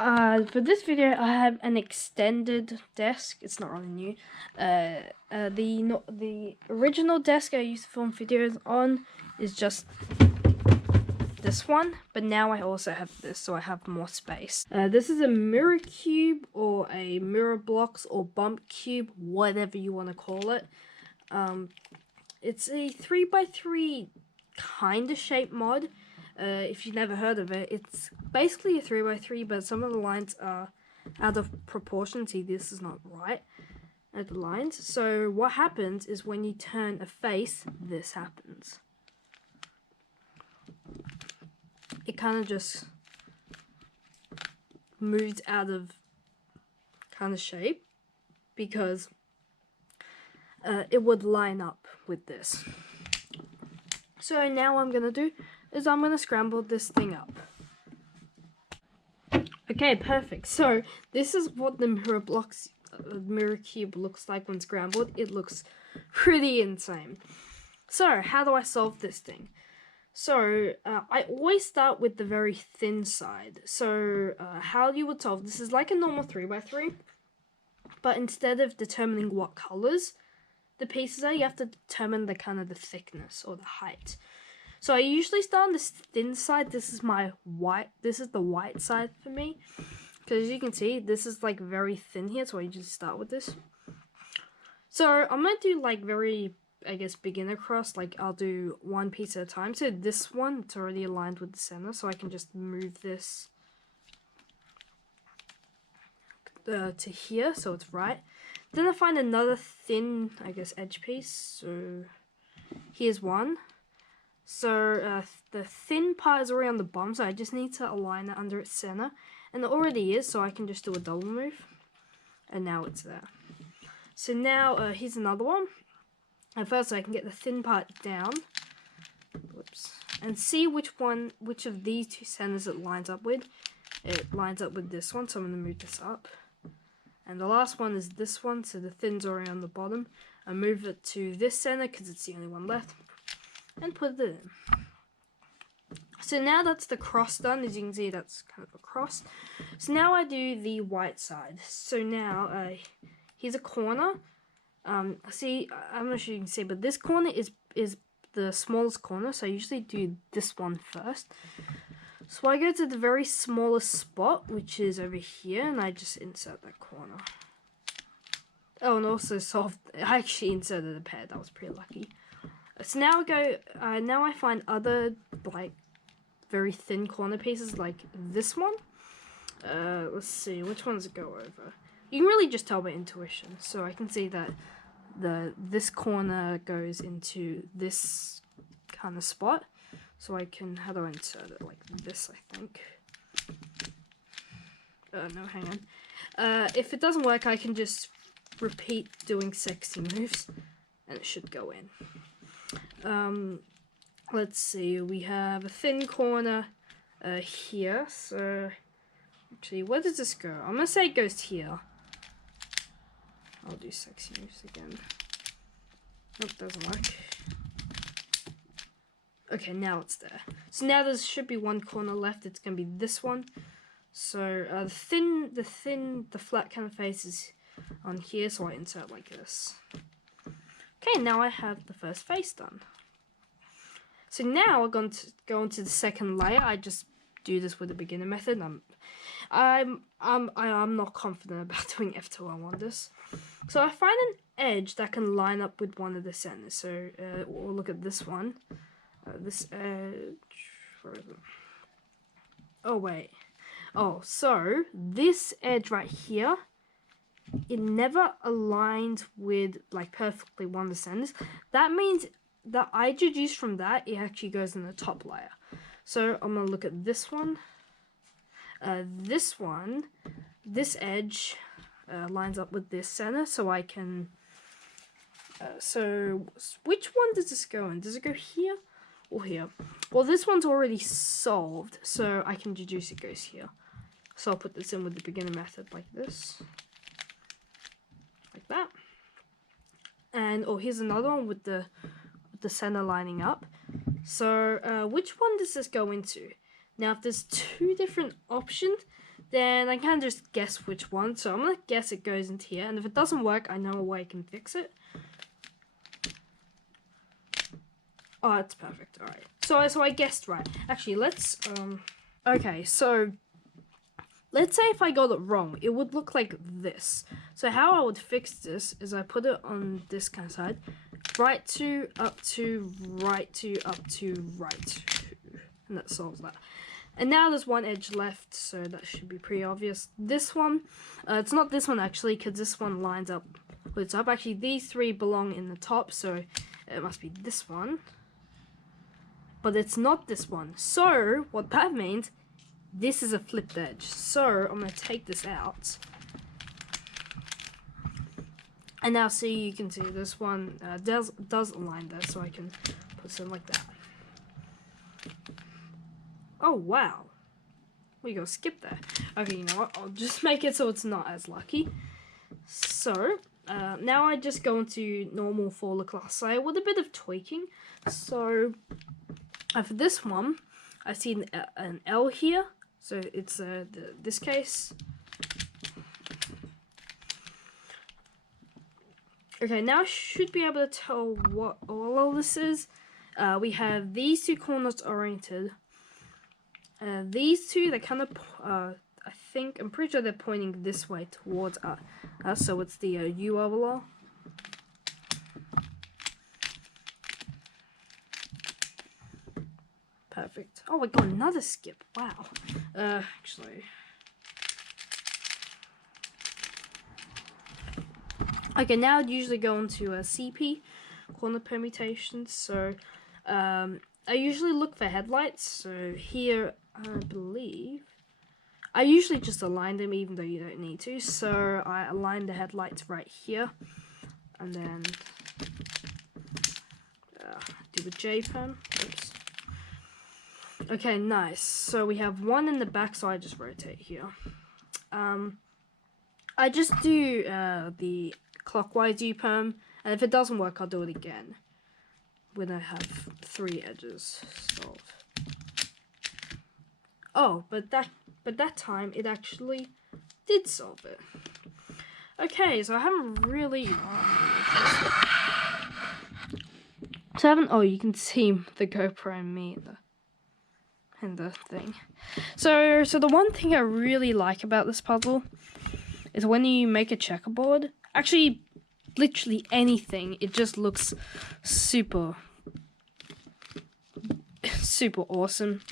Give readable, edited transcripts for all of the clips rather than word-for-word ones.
For this video, I have an extended desk. It's not really new. The original desk I used to film videos on is just this one, but now I also have this, so I have more space. This is a mirror cube or a mirror blocks or bump cube, whatever you want to call it. It's a 3x3 kind of shape mod. If you've never heard of it, it's basically a 3x3, but some of the lines are out of proportion. See, this is not right at the lines. So what happens is when you turn a face, this happens. It kind of just moves out of kind of shape because it would line up with this. So now what I'm going to do is I'm going to scramble this thing up. Okay, perfect. So this is what the mirror cube looks like when scrambled. It looks pretty insane. So how do I solve this thing? So I always start with the very thin side. So how you would solve this is like a normal 3x3, but instead of determining what colors the pieces are, you have to determine the kind of the thickness or the height. So I usually start on this thin side. This is my white. This is the white side for me, because as you can see, this is like very thin here. So I just start with this. So I'm gonna do like very, I guess, beginner cross. Like I'll do one piece at a time. So this one, it's already aligned with the center, so I can just move this to here, so it's right. Then I find another thin, I guess, edge piece. So here's one. So the thin part is already on the bottom, so I just need to align it under its center. And it already is, so I can just do a double move. And now it's there. So now here's another one. And first I can get the thin part down. Whoops. And see which of these two centers it lines up with. It lines up with this one, so I'm going to move this up. And the last one is this one, so the thin's already on the bottom. I move it to this center because it's the only one left. And put it in. So now that's the cross done. As you can see, that's kind of a cross. So now I do the white side. So now here's a corner. See, I'm not sure you can see, but this corner is the smallest corner. So I usually do this one first. So I go to the very smallest spot, which is over here, and I just insert that corner. Oh, and also I actually inserted a pair. That was pretty lucky. So now now I find other like very thin corner pieces like this one. Let's see, which ones go over? You can really just tell by intuition. So I can see that this corner goes into this kind of spot. So I can, how do I insert it? Like this, I think. No, hang on. If it doesn't work, I can just repeat doing sexy moves, and it should go in. Let's see, we have a thin corner here, so actually, where does this go? I'm gonna say it goes here. I'll do sexy moves again. Nope, doesn't work. Okay, now it's there. So now there should be one corner left. It's gonna be this one. So the flat kind of face is on here, so I insert like this. Okay, now I have the first face done. So now we're going to go into the second layer. I just do this with the beginner method. I'm not confident about doing F2L on this. So I find an edge that can line up with one of the centers. So we'll look at this one. This edge. Where is it? Oh wait. Oh, so this edge right here, it never aligns with like perfectly one of the centers. That means that I deduce from that it actually goes in the top layer. So I'm gonna look at this one. This edge lines up with this center, so I can. So which one does this go in? Does it go here or here? Well, this one's already solved, so I can deduce it goes here. So I'll put this in with the beginner method like this. Like that. And here's another one with the center lining up. So which one does this go into? Now if there's two different options, then I can just guess which one. So I'm gonna guess it goes into here, and if it doesn't work, I know a way I can fix it. Oh, it's perfect. All right. So I guessed right. Actually, let's okay, so let's say if I got it wrong, it would look like this. So how I would fix this is I put it on this kind of side. Right 2, up 2, right 2, up 2, right 2. And that solves that. And now there's one edge left, so that should be pretty obvious. This one, it's not this one actually, because this one lines up with its up. Actually, these 3 belong in the top, so it must be this one. But it's not this one. So, what that means, this is a flipped edge. So, I'm going to take this out. And now see, you can see this one does align there, so I can put something like that. Oh, wow. We go skip there. Okay, you know what? I'll just make it so it's not as lucky. So, now I just go into normal for the class layer with a bit of tweaking. So, for this one, I see an L here. So, it's this case. Okay, now I should be able to tell what all this is. We have these 2 corners oriented. These 2, they're kind of, I'm pretty sure they're pointing this way towards us. So it's the U overlaw. Perfect. Oh, I got another skip. Wow. Actually. Okay, now I'd usually go into a CP, corner permutations. So, I usually look for headlights. So here, I believe, I usually just align them even though you don't need to. So I align the headlights right here, and then do a J pen. Oops. Okay, nice. So we have one in the back, so I just rotate here. I just do the clockwise U-perm, and if it doesn't work, I'll do it again when I have 3 edges solved. Oh, but that time it actually did solve it. Okay, so I haven't really. Oh, you can see the GoPro and me in the thing. So the one thing I really like about this puzzle is when you make a checkerboard. Actually, literally anything. It just looks super awesome.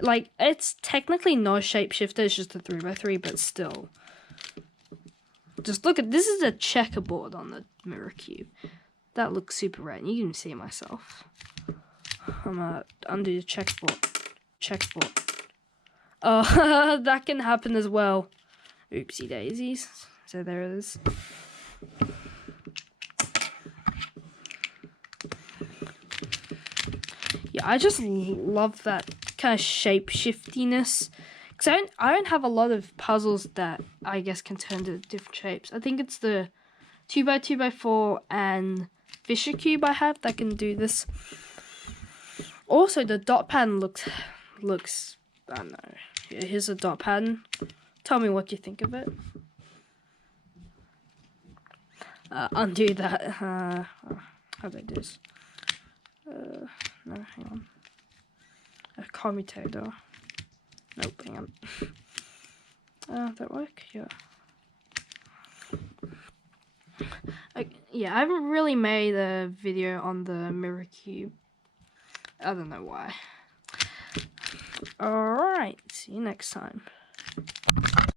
Like, it's technically no shapeshifter, it's just a 3x3, but still. Just look at, this is a checkerboard on the mirror cube. That looks super rad. You can see myself. I'm gonna undo the checkerboard. Oh, that can happen as well. Oopsie daisies. So there it is. Yeah, I just love that kind of shape-shiftiness. Because I don't have a lot of puzzles that I guess can turn to different shapes. I think it's the 2x2x4 and Fisher cube I have that can do this. Also, the dot pattern looks. I don't know. Here's a dot pattern. Tell me what you think of it. Undo that. How do I do this? No, hang on. A commutator. Nope, hang on. That work? Yeah. Yeah, I haven't really made a video on the mirror cube. I don't know why. Alright, see you next time.